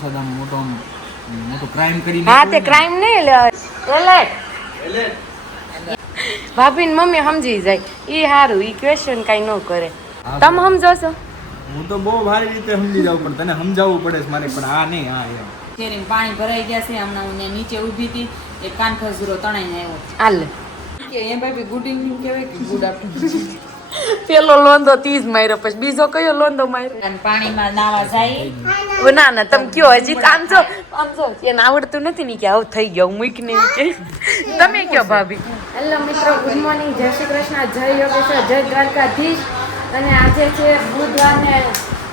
વરસાદ આમ મોટો આમ મોટો ક્રાઇમ કરી હા તે ક્રાઇમ નહીં એલર્ટ ભાભી ને મમ્મી સમજી જાય. ઈ હારું ઈ ક્વેશ્ચન કઈ ન કરે. તમે સમજો છો હું તો બહુ ભારી રીતે સમજી જાઉં પણ તને સમજાવવું પડે છે મારે પણ આ નહીં હા એમ. શેરીમાં પાણી ભરાઈ ગયા છે હમણાં હું નીચે ઊભી હતી એક કાન ખસરો તણાઈને આવ્યો. હાલ. કે એ ભાઈ ગુડ ઇવનિંગ કહેવાય કે ગુડ આફ્ટરનૂન પેલો લોંદો તીજ માર્યો પછી બીજો કયો લોંદો માર્યો? પાણીમાં નાવા જાય. ના ના તમે કયો હજી આમ જો આમ જો એને આવડતું નથી ને કે આવું થઈ ગયો મૂક ને કે. તમે કયો ભાભી? હેલો મિત્રો ગુડ મોર્નિંગ જય શ્રી કૃષ્ણ જય યોગેશ્વર જય દ્વારકાધીશ. અને આજે છે બુધવારને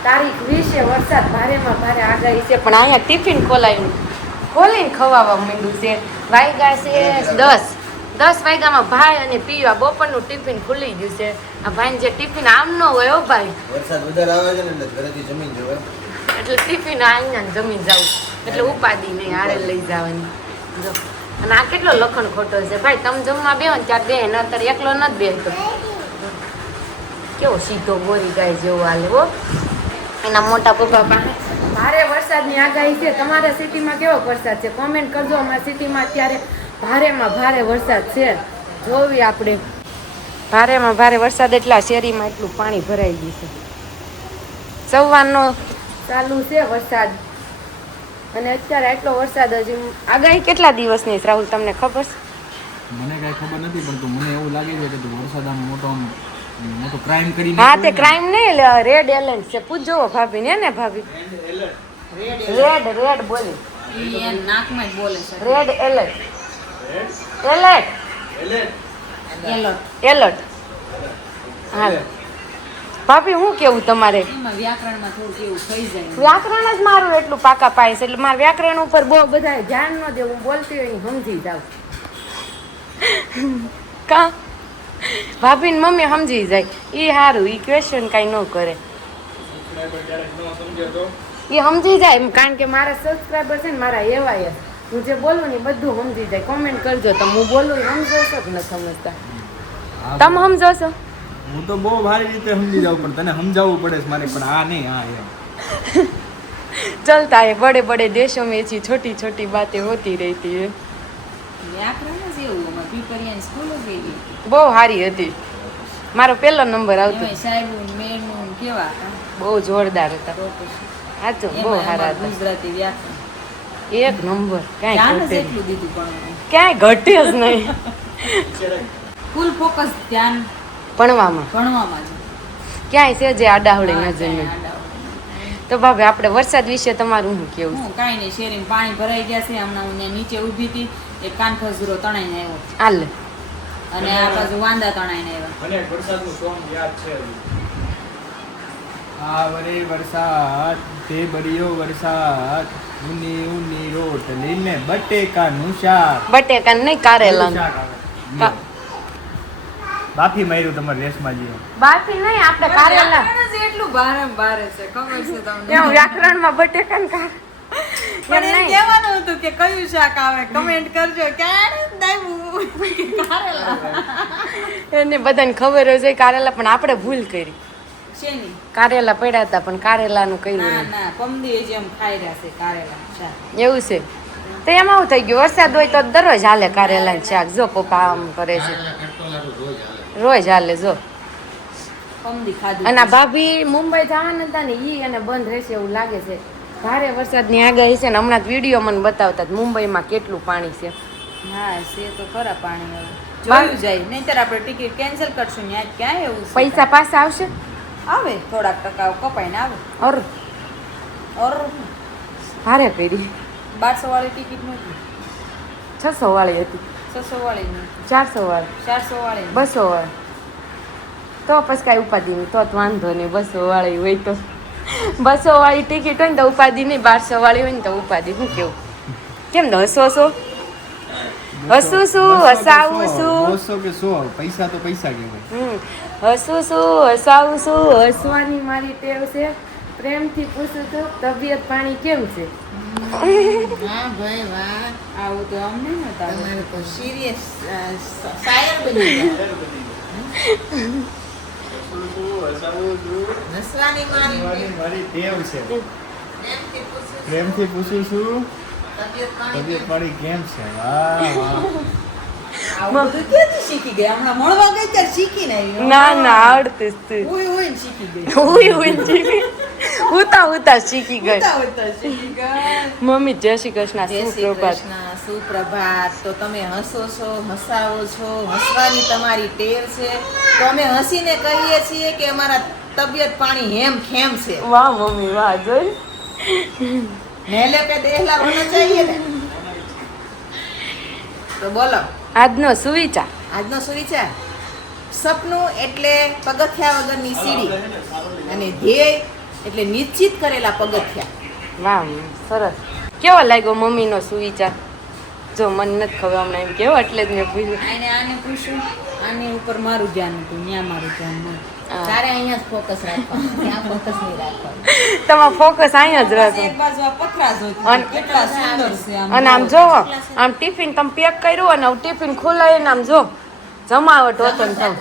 તારીખ વીસે વરસાદ ભારેમાં ભારે આગાહી છે પણ અહીંયા ટિફિન ખોલાયું. ખોલીને ખવાવા માંડ્યું છે. વાયગા છે દસ. દસ વાગ્યામાં ભાઈ અને પીવા બપોરનું ટિફિન ખુલી ગયું છે. આ ભાઈને જે ટિફિન આમ ન હોય હો ભાઈ. વરસાદ વધારે આવે છે ને એટલે ઘરેથી જમીન જવાય એટલે ટિફિન અહીંયા જમીન જાવું. એટલે ઉપાદી નહીં હારે લઈ જવાની. જો. અને આ કેટલો લખણ ખોટો છે. ભાઈ તમે જમવા બેહો ને ત્યાં બે ને અત્યારે એકલો નથી બેહતો. કેવો સીધો ગોરી ગાય જેવો હાલે હો. એના મોટા પપ્પા પાસે. ભારે વરસાદની આગાહી છે. તમારા સિટીમાં કેવો વરસાદ છે? કોમેન્ટ કરજો. અમારા સિટીમાં અત્યારે ભારેમાં ભારે વરસાદ છે. જોવી આપણે. ભારેમાં ભારે વરસાદ એટલા શેરીમાં એટલું પાણી ભરાઈ ગયું છે. સવારનો ચાલુ છે વરસાદ. અને અત્યારે એટલો વરસાદ હજી આગાહી કેટલા દિવસની રાહુલ તમને ખબર છે? મને કઈ ખબર નથી પણ તું મને એવું લાગે છે કે વરસાદ આમ મોટો આમ મોટો ક્રાઇમ કરી હા તે ક્રાઇમ નહીં રેડ એલર્ટ છે. પૂછજો ભાભી ને ને ભાભી? રેડ રેડ બોલી. નાકમાં જ બોલે છે. Red alert alert alert alert હાલ. ભાભી હું કેવું તમારે? એમાં વ્યાકરણમાં થોડુંક એવું થઈ જાય. વ્યાકરણ જ મારું એટલું પાકા પાય છે એટલે મારે વ્યાકરણ ઉપર બહુ બધા ધ્યાન ન દેવું બોલતી હોય સમજી જાઉં. કા? ભાભી ને મમ્મી સમજી જાય. એ સારું એ ક્વેશ્ચન કાંઈ ન કરે. એ સમજી જાય કારણ કે મારા સબસ્ક્રાઈબર છે ને મારા એવાય જ. હું જે બોલું ને બધું સમજી જાય. કોમેન્ટ કરજો. તમે હું બોલું સમજો છો કે નથી સમજતા? તમે સમજો છો? હું તો બહુ ભારી રીતે સમજી જાઉં પણ તને સમજાવવું પડે છે મારે પણ આ નહીં આ એમ. ચલતા એ બડે બડે દેશો મેં એથી છોટી છોટી બાતે હોતી રહેતી હે. બહુ સારી હતી. મારો પહેલો નંબર આવતો. બહુ જોરદાર હતા. સાચું બહુ સારા ગુજરાતી વ્યાકરણ. એક નંબર કાંઈ એટલું દીધું પણ. ક્યાંય ઘટે જ નહીં. ફૂલ ફોકસ ધ્યાન ભણવામાં. ભણવામાં ક્યાંય છે જે આડાવડે નહીં આડાઅવળું. તો ભાભી આપણે વરસાદ વિશે તમારું શું કેવું હું કાંઈ નહીં શેરી પાણી ભરાઈ ગયા છે. હમણાં હું નીચે ઊભી હતી. એક કાન ખજૂરો તણાઈને આવ્યો. હાલ. અને આ બાજુ વાંદા તણાઈને આવ્યા. મને વરસાદનું સોંગ યાદ છે આ વરે વરસાદ તે બરિયો વરસાદ. ઉની ઉની રોટલી ને બટેકાનું શાક. બટેકા નહીં કારેલા બાફી માર્યું તમારે રેસમાં જીવો બાકી નહીં આપણે કારેલા. એટલું છે ખબર છે તમને? એમ વ્યાકરણમાં બટેકા ને પણ એમ કહેવાનું હતું કે કયું શાક આવે કમેન્ટ કરજો ક્યારે કારેલા. એને બધાને ખબર હશે કારેલા પણ આપણે ભૂલ કરી. શેની? કારેલા પડ્યા હતા પણ કારેલાનું કઈ ના ના પમદી જેમ ખાઈ રહ્યા છે કારેલા એવું છે? તો એમાં આવું થઈ ગયું. વરસાદ હોય તો દરરોજ હાલે કારેલા શાક. જો પપ્પા આમ કરે છે. રોજ હાલે. જો. અને ભાભી મુંબઈ જવાના હતા ને ઈ અને બંધ રહેશે એવું લાગે છે. ભારે વરસાદની આગાહી છે ને હમણાં વીડિયો મને બતાવતા મુંબઈમાં કેટલું પાણી છે. હા છે તો ખરા પાણી હવે. જોયું જાય. નહીંતર આપણે ટિકિટ કેન્સલ કરશું ત્યાં ક્યાં એવું પૈસા પાછા આવશે? આવે થોડાક ટકા કપાઈને આવે. ઓર ઓર ભારે કરી. બારસો વાળી ટિકિટ નથી છસો વાળી હતી. છસો વાળી ચારસો વાળી ચારસો વાળી બસો વાળી તો પછી કાંઈ ઉપાધિ નહીં તો વાંધો નહીં બસો વાળી હોય તો. બસો વાળી ટિકિટ હોય ને તો ઉપાધિ નહીં બારસો વાળી હોય ને તો ઉપાધિ. શું કેવું? કેમ તો હસો હસો હસું શું હસાવું શું પૈસા તો પૈસા કહેવાય. હસું શું હસાવું શું હસવાની મારી ટેવ છે. પ્રેમથી પૂછું છું તબિયત પાણી કેમ છે? વાહ ભાઈ વાહ. આવું તો અમને નતા તમારે તો સિરિયસ શાયર બની ગયા. હસવાની મારી મારી ટેવ છે. પ્રેમથી પૂછું છું. પ્રેમથી પૂછું છું તબિયત પાણી તબિયત પાણી કેમ છે? વાહ વાહ. ના ના આવડતું ઉતા ઉતા શીખી ગઈ. ઉતા ઉતા શીખી ગઈ. મમ્મી જય શ્રી કૃષ્ણ સુપ્રભાત. સુપ્રભાત. તો તમે હસો છો હસાવો છો? હસવાની તમારી ટેવ છે. તો અમે હસીને કહીએ છીએ કે અમારા તબિયત પાણી હેમ ખેમ છે. વાહ મમ્મી વાહ જોઈ. મેલે કે દેહલા હોના ચાહીએ ને? તો બોલો. આજનો સુવિચાર. આજનો સુવિચાર. સપનું એટલે પગથિયા વગરની સીડી. અને ધ્યેય એટલે નિશ્ચિત કરેલા પગથિયા. વાહ સરસ. કેવો લાગ્યો મમ્મીનો સુવિચાર? જો મને નથી ખબર હમણાં એમ કેવો એટલે જ મેં પૂછ્યું. અને આને પૂછ્યું. આની ઉપર મારું ધ્યાન હતું ત્યાં મારું ધ્યાન. તારે અહીંયા જ ફોકસ રાખવાનું ત્યાં ફોકસ નહીં રાખવાનું. તમારો ફોકસ અહીંયા જ રાખો. એક બાજુ આ પથરા જોઈતી અને- કેટલા સુંદર છે આમ. અને આમ ટિફિન તમે પેક કર્યું અને ટિફિન ખોલાય ને આમ જો જમાવટ વતન થયું.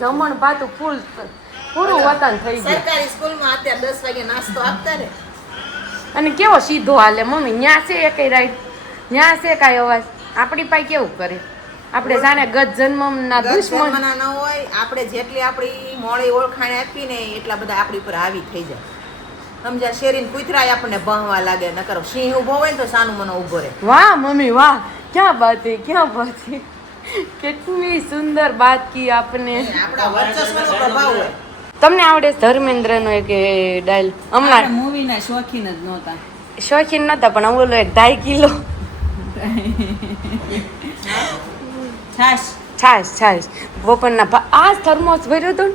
જમણ પાતું ફૂલ પૂરું વતન થઈ ગયું. સરકારી સ્કૂલમાં અત્યારે દસ વાગે નાસ્તો આપતા ને અને કેવો સીધો હાલે મમ્મી ન્યા છે એકઈ રાઈટ ન્યા છે કાંઈ અવાજ? આપણી પાસે કેવું કરે? આપણે જાણે ગત જન્મના દુશ્મન. ન હોય આપણે જેટલી આપણી મોડી ઓળખાણ આપી ને એટલા બધા આપણી ઉપર આવી થઈ જાય. સમજ્યા? શેરીન કુતરાય આપણને ભણવા લાગે નકર સિંહ ઊભો હોય ને તો સાનું મને ઊભો રહે. વાહ મમ્મી વાહ. ક્યાં બાત હે ક્યાં બાત હે? કેટલી સુંદર બાત કી આપને. આપણા વર્ચસ્વનો પ્રભાવ હોય. તમને આવડે ધર્મેન્દ્રનો એક ડાયલ? હમણાં. મૂવીના શોખીન જ નહોતા. શોખીન નતા પણ ઓલો એક ઢાઈ કિલો. છાશ. છાશ છાશ. ભા આ થર્મોસ ભર્યો હતો ને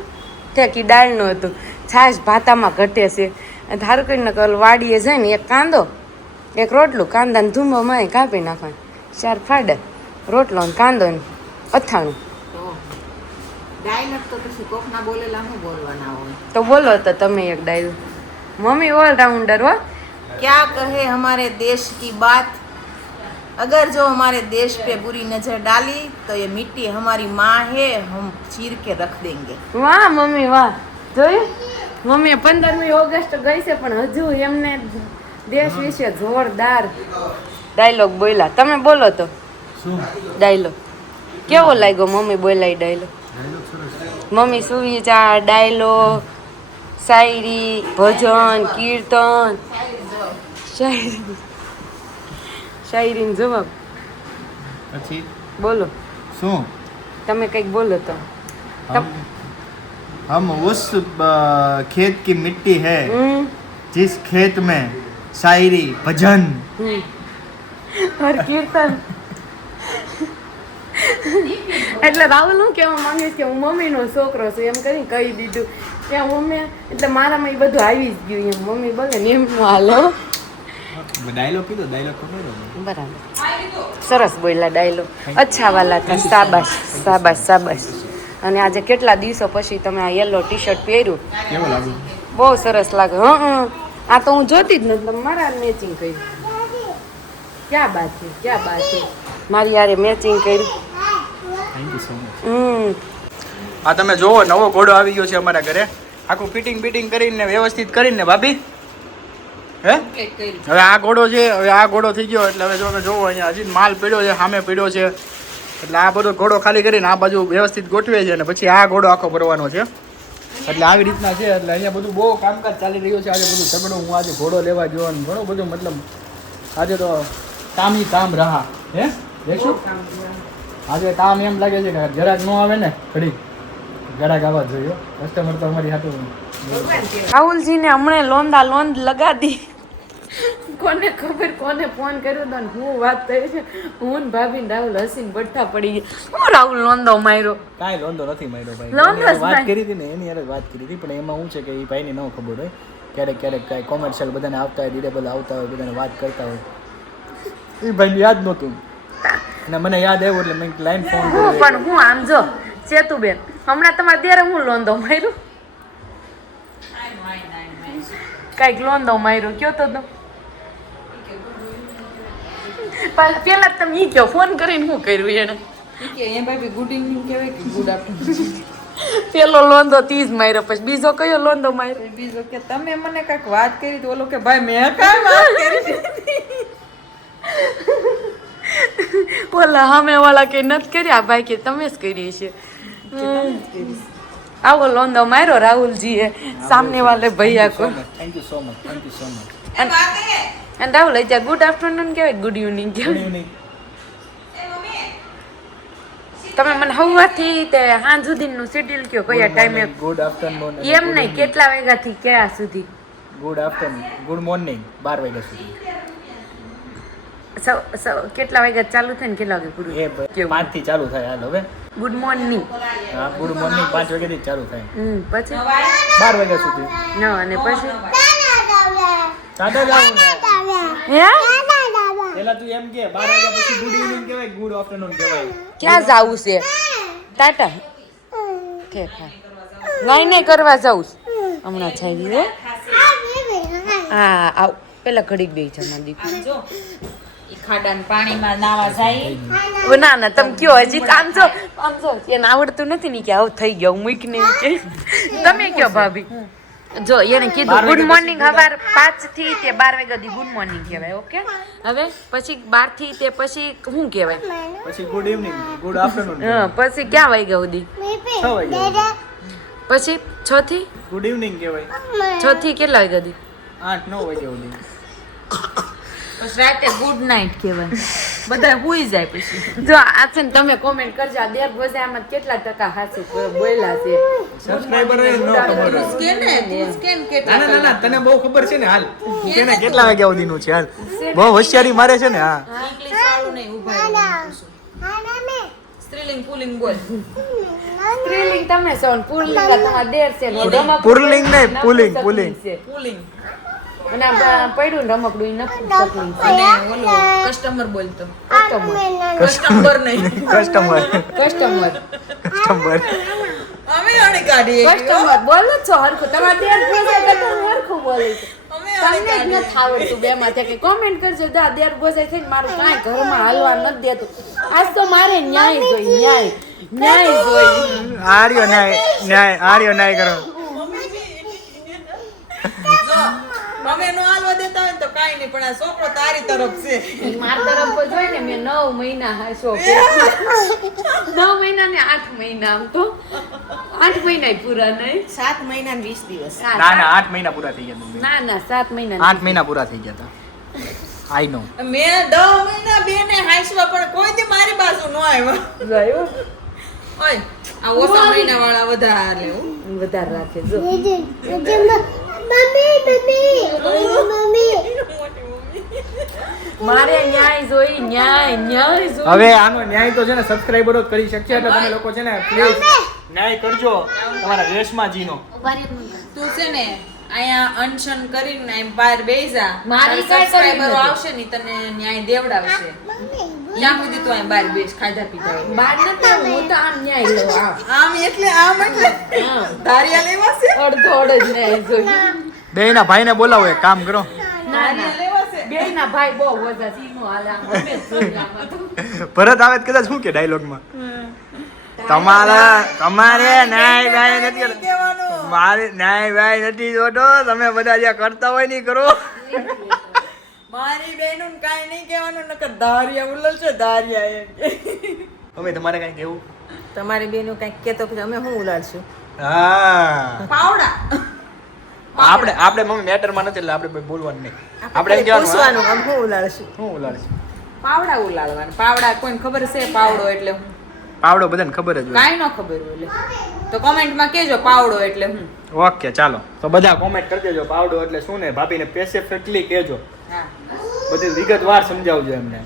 ત્યાં કી દાળનો હતો. છાશ ભાતામાં ઘટે છે. ધારો કરીને વાડીએ જાય ને એક કાંદો એક રોટલું કાંદાને ધૂમવામાં કાપી નાખવાનું. ચાર ફાડા રોટલો ને કાંદો ને અથાણું. તો બોલો તો તમે એક ડાયલ. મમ્મી ઓલ રાઉન્ડર હો. ક્યાં કહે હમારે દેશ કી બાત? अगर जो हमारे देश पे बुरी नजर डाली तो ये मिट्टी हमारी माँ है हम चीर के रख देंगे વાહ મમ્મી વાહ જોયું મમ્મી પંદરમી ઓગસ્ટ ગઈ છે પણ હજુ એમને દેશ વિશે જોરદાર ડાયલોગ બોલ્યા તમે બોલો તો શું ડાયલોગ કેવો લાગ્યો મમ્મી બોલાય ડાયલોગ ડાયલોગ સરસ મમ્મી સુવિચાર ડાયલોગ શાયરી ભજન કીર્તન શાયરી શાયરીનો જવાબ પછી બોલો શું તમે કંઈક બોલો તો हम हम उस अ, खेत की मिट्टी है હમ जिस खेत में शायरी भजन હમ. और કીર્તન એટલે રાહુલ હું કેવા માંગીશ કે હું મમ્મીનો છોકરો છું એમ કરી કહી દીધું કે મમ્મી એટલે મારામાં એ બધું આવી જ ગયું એમ મમ્મી બોલે ને એમ નો હાલો ડાયલોગ કીધો ડાયલોગ ખબર બરાબર. સરસ બોલ્યા ડાયલોગ. અચ્છા વાલા થા સાબાશ સાબાશ સાબાશ અને આજે કેટલા દિવસો પછી તમે આ યલો ટી શર્ટ પહેર્યું? કેવો લાગુ બહુ સરસ લાગે હં હં. આ તો હું જોતી જ નથી તમે મારા મેચિંગ કર્યું. ક્યાં બાત છે ક્યાં બાત છે? મારી યારે મેચિંગ કર્યું. થેન્ક યુ સો મચ હમ. આ તમે જોવો નવો ઘોડો આવી ગયો છે અમારા ઘરે. આખું ફિટિંગ ફિટિંગ કરીને વ્યવસ્થિત કરીને ભાભી. હે? હવે આ ઘોડો છે હવે આ ઘોડો થઈ ગયો એટલે હવે તમે જોવો અહીંયા હજી માલ પડ્યો છે સામે પીડ્યો છે. એટલે આ બધો ઘોડો ખાલી કરીને આ બાજુ વ્યવસ્થિત ગોઠવે છે અને પછી આ ઘોડો આખો ભરવાનો છે. એટલે આવી રીતના છે એટલે અહીંયા બધું બહુ કામકાજ ચાલી રહ્યું છે. આજે બધું ઝઘડો હું આજે ઘોડો લેવા ગયો અને ઘણું બધું મતલબ આજે તો કામ તામ કામ રહા હે? દેખશું? આજે કામ એમ લાગે છે કે જરાક ન આવે ને ઘડી જરાક આવવા જોઈએ. કસ્ટમર તો અમારી હાથું રાહુલજીને હમણાં લોંદા લોંદ લગા દી કોને ખબર કોને ફોન કર્યો તો ને હું વાત થઈ છે. હું ને ભાભી ને રાહુલ હસીને બઠ્ઠા પડી ગયા. હું રાહુલ લોંદો માર્યો. કાંઈ લોંદો નથી માર્યો ભાઈ. વાત કરી હતી ને એની યાર વાત કરી હતી પણ એમાં શું છે કે એ ભાઈને ન ખબર હોય. ક્યારેક ક્યારેક કાંઈ કોમર્શિયલ બધાને આવતા હોય ડિરેબલ આવતા હોય બધાને વાત કરતા હોય. એ ભાઈને યાદ નહોતું. અને મને યાદ આવ્યું એટલે મેં લાઈન ફોન હું પણ હું આમ જો ચેતુબેન હમણાં તમારે ત્યારે હું લોંદો માર્યું? કાંઈક લોંદો માર્યો કયો તો તો? પેલા જ તમે ઈ કહો ફોન કરીને શું કર્યું એને? કે એ ભાઈ કહેવાય કે ગુડ આફ્ટરનૂન પેલો લોંદો તીજ માર્યો પછી બીજો કયો લોંદો માર્યો? બીજો કે તમે મને કંઈક વાત કરી તો ઓલો કે ભાઈ મેં કઈ વાત કરી ઓલા સામે વાળા કે નથી કર્યા ભાઈ કે તમે જ કરી છે. આવો લોંદો માર્યો રાહુલજીએ સામને વાલે ભૈયા કો. Thank you so much thank you so much અને રાહુલ અત્યારે ગુડ આફ્ટરનૂન કહેવાય ગુડ ઇવનિંગ કહેવાય તમે મને હવાથી તે સાંજ સુધીનું શેડ્યુલ કયો? કયા ટાઈમે ગુડ આફ્ટરનૂન એમ નહીં કેટલા વાગ્યાથી ક્યાં સુધી? ગુડ આફ્ટરનૂન ગુડ મોર્નિંગ બાર વાગ્યા સુધી. સૌ સૌ કેટલા વાગ્યા ચાલુ થાય ને કેટલા વાગે પૂરું? પાંચથી ચાલુ થાય હાલ હવે. ગુડ મોર્નિંગ હા ગુડ મોર્નિંગ પાંચ વાગ્યાથી જ ચાલુ થાય. હમ પછી? બાર વાગ્યા સુધી. ન અને પછી? ટાટા જાવું હે? પેલા તું એમ કે બાર વાગ્યા પછી ગુડ ઇવનિંગ કહેવાય ગુડ આફ્ટરનૂન કહેવાય. ક્યાં જાવું છે? ટાટા. ઠીક હા નહીં નહીં કરવા જાઉં છું. હમણાં છાવી હો. હા આવ. પેલા ઘડીક બે છે મારી દીકરી. જો પાણીમાં નાવા જાય. ઓ ના ના તમે કયો હજી આમ જો આમ જો એને આવડતું નથી ને કે આવું થઈ ગયો મૂકીને કે. તમે કયો ભાભી? જો એને કીધું ગુડ મોર્નિંગ સવાર પાંચથી તે બાર વાગ્યા સુધી ગુડ મોર્નિંગ કહેવાય ઓકે હવે પછી બારથી તે પછી શું કહેવાય? પછી ગુડ ઇવનિંગ ગુડ આફ્ટરનૂન હા પછી ક્યાં વાગ્યા સુધી? છ વાગ્યા પછી છ થી ગુડ ઇવનિંગ કહેવાય. છ થી કેટલા વાગ્યા સુધી? આઠ નવ વાગ્યા સુધી. પછી રાતે ગુડ નાઇટ કહેવાય. બધા હુઈ જાય પછી. જો આ છે ને તમે કોમેન્ટ કરજો. આ દેર ભોજે આમાં કેટલા ટકા હાસુ બોલ્યા છે. સબસ્ક્રાઇબર ન ખબર સ્કેન ને સ્કેન કેટલા ના ના ના તને બહુ ખબર છે ને હાલ. કેને કેટલા વાગ્યા સુધીનું છે હાલ. બહુ હોશિયારી મારે છે ને હા. ઇંગ્લિશ વાળું નહીં ઊભા સ્ત્રીલિંગ પુલિંગ બોલ. સ્ત્રીલિંગ તમે સોન પુલિંગ તમારા દેર છે પુલ્લિંગ નહીં, પુલિંગ. છે. પુલિંગ. અને આ પડ્યું ને રમકડું છે. અને ઓલો કસ્ટમર બોલતો. કસ્ટમર કસ્ટમર નહીં. કસ્ટમર કસ્ટમર કસ્ટમર અમે આને કાઢીએ. કસ્ટમર બોલો છો હરખું. તમારા દેર ભોજાય તો તમે હરખું બોલે છે. તમને જ નથી આવડતું બે માંથી કે કોમેન્ટ કરજો. દા દેર ભોજાય થઈને મારું કાંઈ ઘરમાં હાલવા નથી દેતું. આજ તો મારે ન્યાય જોઈ ન્યાય. ન્યાય જોઈ આર્યો ન્યાય ન્યાય આર્યો ન્યાય કરો જો અમે નો આલવા દેતા હોય ને તો કાઈ નહીં પણ આ છોકરો તારી તરફ છે. માર તરફ તો જોઈ ને મેં નવ મહિના હાશો નવ મહિના ને આઠ મહિના આમ તો. આઠ મહિના પૂરા નહીં. સાત મહિના ને વીસ દિવસ. ના ના આઠ. મહિના પૂરા થઈ ગયા ના ના સાત મહિના આઠ મહિના પૂરા થઈ ગયા હતા. આઈ નો મેં દસ મહિના બે ને હાંસવા પણ કોઈ દી મારી બાજુ નો આવ્યો. જોયું ઓય આ ઓછા મહિના વાળા વધારે. વધારે રાખે જો. મારે ન્યાય જોઈ ન્યાય ન્યાય જોઈ. હવે આનો ન્યાય તો છે ને સબસ્ક્રાઇબરો જ કરી શકશે એટલે તમે લોકો છે ને પ્લીઝ ન્યાય કરજો તમારા રેશમા જીનો તું છે ને અહીંયા અનશન કરીને એમ બહાર બેસા મારી નથી. આવશે ને તને ન્યાય દેવડાવશે. ત્યાં સુધી તું અહીં બહાર બેસ ખાધા પીધા બહાર નથી હું તો આમ ન્યાય લઉં આમ આમ એટલે આમ એટલે. ધારિયા લેવા છે? અડધો અડધ ન્યાય જોઈએ બેના ભાઈને બોલાવો એક કામ કરો. ના ના. ધારિયા લેવા છે બે ના ભાઈ બહુ હાલે આમ આમાં. ભરત આવે કદાચ શું કે ડાયલોગમાં? તમારા તમારે ન્યાય ભાઈ નથી મારે ન્યાય ભાઈ નથી જોતો. તમે બધા જે કરતા હોય નહીં કરો. મારી બહેનું કાંઈ નહીં કહેવાનું નકર ધારિયા ઉલલ છે ધારિયા એમ કે. તમારે કઈ કેવું તમારી બેનો કઈ કેતો કે અમે શું ઉલાડશું હા. પાવડા. આપણે આપણે મમ્મી મેટરમાં નથી એટલે આપણે કોઈ બોલવાનું નહીં. આપણે એમ કહેવાનું પૂછવાનું આમ શું ઉલાડશું શું ઉલાડશું પાવડા ઉલાડવાનું પાવડા કોઈને ખબર છે પાવડો એટલે હું પાવડો બધાને ખબર જ હોય. કાંઈ ન ખબર હોય એટલે તો કોમેન્ટમાં કેજો પાવડો એટલે હું. ઓકે ચાલો. તો બધા કોમેન્ટ કરી દેજો પાવડો એટલે શું ને? ભાભીને સ્પેસિફિકલી કહેજો. હા. બધી વિગતવાર સમજાવજો એમને.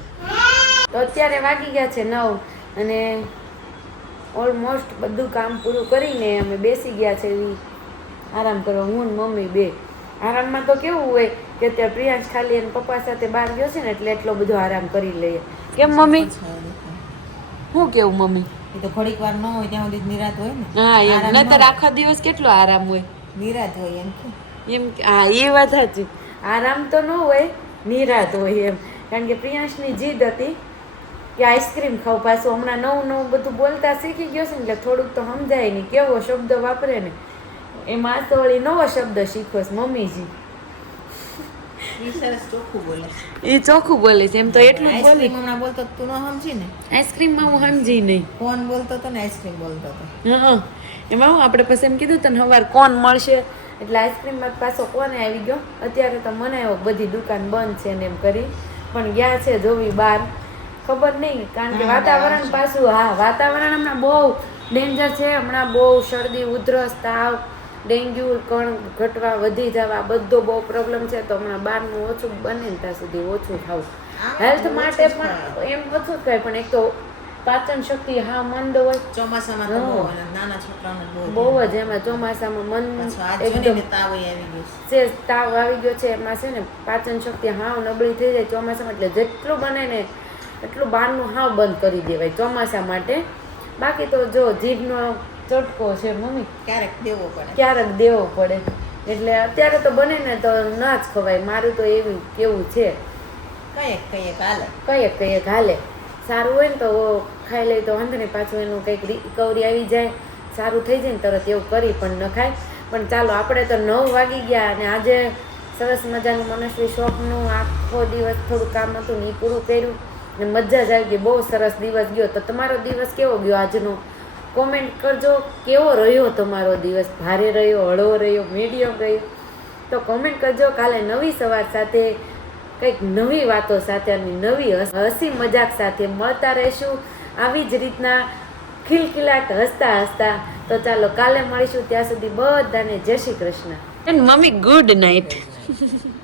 તો અત્યારે વાગી ગયા છે નવ અને ઓલમોસ્ટ બધું કામ પૂરું કરીને અમે બેસી ગયા છે એવી આરામ કરવા હું ને મમ્મી બે. આરામમાં તો કેવું હોય કે અત્યારે પ્રિયાંશ ખાલી એના પપ્પા સાથે બહાર ગયો છે ને એટલે એટલો બધો આરામ કરી લઈએ. કેમ મમ્મી? શું કેવું મમ્મી? એ તો થોડીક વાર ન હોય ત્યાં સુધી નિરાત હોય ને. હા એમ. નતર આખો દિવસ કેટલો આરામ હોય? નિરાત હોય એમ કે. એમ હા એ વાત સાચી. આરામ તો ન હોય નિરાત હોય એમ. કારણ કે પ્રિયાંશની જીદ હતી કે આઈસ્ક્રીમ ખાવ પાછું. હમણાં નવું નવું બધું બોલતા શીખી ગયો છે ને એટલે થોડુંક તો સમજાય નહીં કેવો શબ્દ વાપરે ને. એમાં તો વળી નવો શબ્દ શીખો મમ્મીજી ઈ સરસ ચોખ્ખું બોલે એ ચોખ્ખું બોલે છે એમ તો એટલું બોલે. હમણાં બોલતો તો તું ન સમજી ને? આઈસ્ક્રીમમાં હું સમજી નહીં. ફોન બોલતો હતો ને આઈસ્ક્રીમ બોલતો હતો હા એમાં હું આપણે પછી એમ કીધું તને સવાર કોણ મળશે? એટલે આઈસ્ક્રીમમાં પાછો કોને આવી ગયો? અત્યારે તો મને આવ્યો બધી દુકાન બંધ છે ને એમ કરી. પણ ગયા છે જોવી બહાર ખબર નહીં કારણ કે વાતાવરણ પાછું હા વાતાવરણ હમણાં બહુ ડેન્જર છે. હમણાં બહુ શરદી ઉધરસ તાવ. ડેન્ગ્યુ કણ ઘટવા વધી જવા બધો બહુ પ્રોબ્લેમ છે. તો હમણાં બહારનું ઓછું બને ત્યાં સુધી ઓછું ખાવું હેલ્થ માટે પણ એમ ઓછું જ ખાય પણ એક તો પાચન શક્તિ હા મંદ હોય. ચોમાસામાં બહુ નાના છોકરાઓને બહુ જ એમાં ચોમાસામાં મન એકદમ તાવ આવી ગયો છે. છે તાવ આવી ગયો છે એમાં છે ને પાચન શક્તિ હાવ નબળી થઈ જાય ચોમાસામાં એટલે જેટલું બને ને એટલું બહારનું હાવ બંધ કરી દેવાય ચોમાસા માટે. બાકી તો જો જીભનો ચટકો છે મમ્મી. ક્યારેક દેવો પડે. ક્યારેક દેવો પડે. એટલે અત્યારે તો બને ને તો ના જ ખવાય. મારું તો એવું કેવું છે. કંઈક કંઈક હાલે. કંઈક કંઈક હાલે. સારું હોય ને તો ખાઈ લઈ તો વાંધો નહીં. પાછું એનું કંઈક રિકવરી આવી જાય. સારું થઈ જાય ને તરત એવું કરી પણ ન ખાય. પણ ચાલો આપણે તો નવ વાગી ગયા અને આજે સરસ મજાનું મનસ્વી શોખનું આખો દિવસ થોડું કામ હતું ને એ પૂરું કર્યું. ને મજા જ આવી ગઈ. બહુ સરસ દિવસ ગયો. તો તમારો દિવસ કેવો ગયો આજનો? કોમેન્ટ કરજો, કેવો રહ્યો તમારો દિવસ? ભારે રહ્યો, હળવો રહ્યો મીડિયમ રહ્યો? તો કોમેન્ટ કરજો, કાલે નવી સવાર સાથે, કંઈક નવી વાતો સાથે અને નવી હસ- મજાક સાથે મળતા રહીશું. આવી જ રીતના ખિલખિલાટ હસતા હસતા. તો ચાલો, કાલે મળીશું. ત્યાં સુધી બધાને જય Shri Krishna. Mummy good night